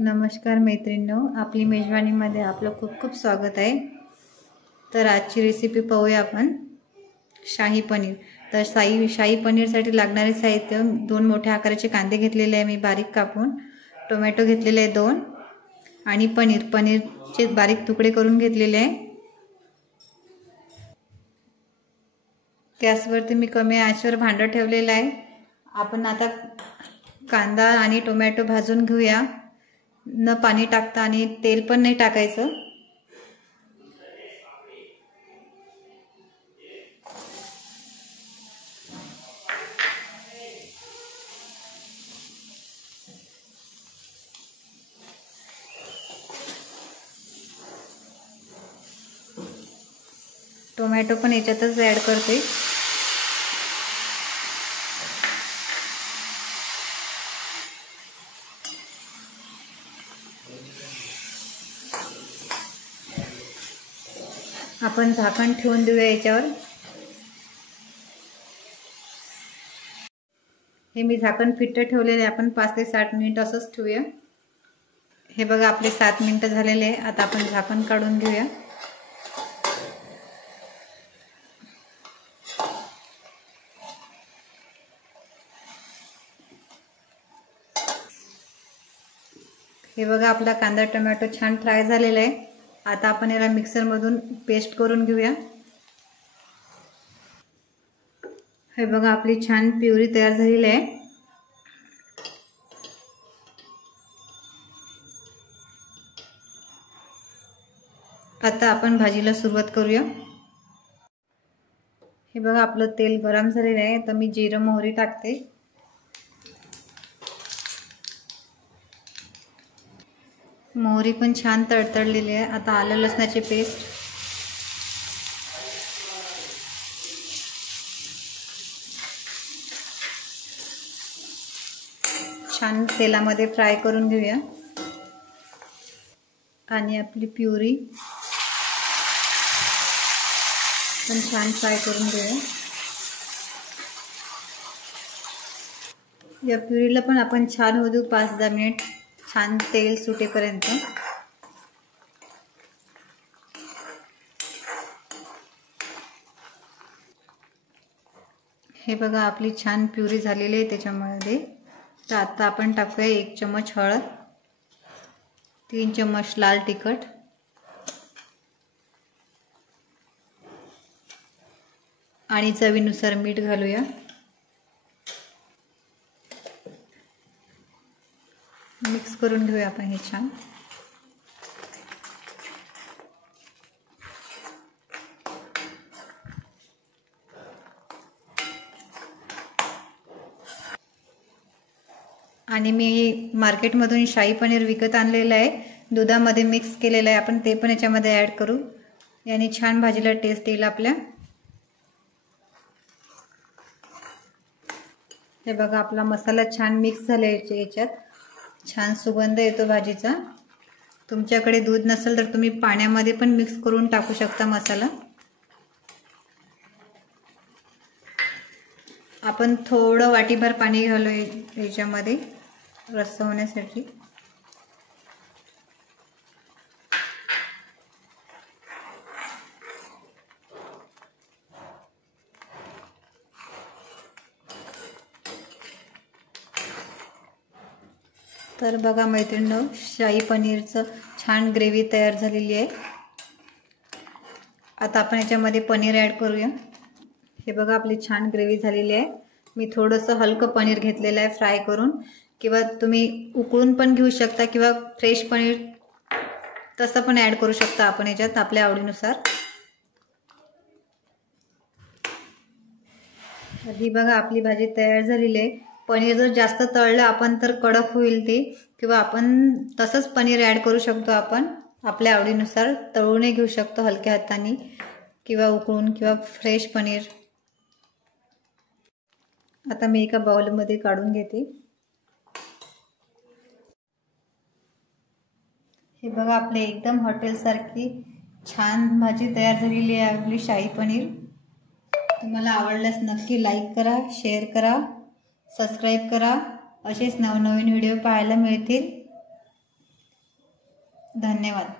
नमस्कार मैत्रिणींनो, आपली मेजवानीमध्ये आपलं खूप खूप स्वागत आहे। तर आजची रेसिपी पाहूया आपण शाही पनीर। तर शाही पनीरसाठी लागणारे साहित्य 2 मोठ्या आकाराचे कांदे घेतलेले आहे मी बारीक कापून, टोमॅटो घेतलेले आहे 2 आणि पनीरचे बारीक तुकडे करून घेतलेले आहे। गॅसवरती मी कमी आचेवर भांडं ठेवलेलं आहे। आपण आता कांदा आणि टोमॅटो भाजून घेऊया, न पाणी टाकता आणि तेल पण नाही टाकायचं। टोमॅटो पण याच्यातच ॲड करते। आपण झाकण ठेवून देऊया याच्यावर। हे मी झाकण फिट्ट ठेवलेले, आपण 5 ते 7 मिनिट असंच ठेवूया। हे बघा आपले 7 मिनिट झालेले आहे। आता आपण झाकण काढून घेऊया। हे बघा आपला कांदा टोमॅटो छान फ्राय झालेला आहे। आता आपण याला मिक्सर मधून पेस्ट करून घेऊया। हे बघा आपली छान प्युरी तयार झालेली आहे। आता आपण भाजीला सुरुवात करूया। हे बघा आपलं तेल गरम झालेलं आहे। तर मी जिरं मोहरी टाकते। मोहरी पण छान तडतडलेली आहे। आता आलं लसणाची पेस्ट, छान तेलामध्ये फ्राय करून घेऊया। आणि आपली प्युरी पण छान फ्राय करून घेऊया। या प्युरीला पण आपण छान होऊ देऊ 5-10 मिनिट, छान तेल सुटेपर्यंत। हे बघा आपली छान प्युरी झालेली आहे त्याच्यामध्ये। तर आता आपण टाकूया 1 चम्मच हळद, 3 चम्मच लाल तिखट आणि चवीनुसार मीठ घालूया। मिक्स करून घेऊया आपण हे छान। आणि मी मार्केटमधून शाही पनीर विकत आणलेलं आहे, दुधामध्ये मिक्स केलेलं आहे। आपण ते पण याच्यामध्ये ॲड करू, याने छान भाजीला टेस्ट येईल आपल्या। हे बघा आपला मसाला छान मिक्स झाला आहे, याच्यात छान सुगंध येतो भाजीचा। तुमच्याकडे दूध नसेल तर तुम्ही पाण्यामध्ये पण मिक्स करून टाकू शकता मसाला। आपण थोडं वाटीभर पाणी घालू याच्यामध्ये रस्सा होण्यासाठी। तर बघा मैत्रिणींनो, शाही पनीरचं छान ग्रेव्ही तयार झालेली आहे। आता आपण याच्यामध्ये पनीर ॲड करूया। हे बघा आपली छान ग्रेव्ही झालेली आहे। मी थोडंसं हलकं पनीर घेतलेलं आहे फ्राय करून, किंवा तुम्ही उकळून पण घेऊ शकता, किंवा फ्रेश पनीर तसं पण ॲड करू शकता आपण याच्यात आपल्या आवडीनुसार। आधी बघा आपली भाजी तयार झालेली आहे। पनीर जर जास्त तळलं आपण तर कडक होईल ते, किंवा आपण तसंच पनीर ॲड करू शकतो आपण आपल्या आवडीनुसार। तळूनही घेऊ शकतो हलक्या हाताने, किंवा उकळून, किंवा फ्रेश पनीर। आता मी एका बाउलमध्ये काढून घेते। हे बघा आपले एकदम हॉटेलसारखी छान भाजी तयार झालेली आहे आपली शाही पनीर। तुम्हाला आवडल्यास नक्की लाईक करा, शेअर करा, सबस्क्राइब करा। असेच नवनवीन व्हिडिओ पाहायला मिळतील। धन्यवाद.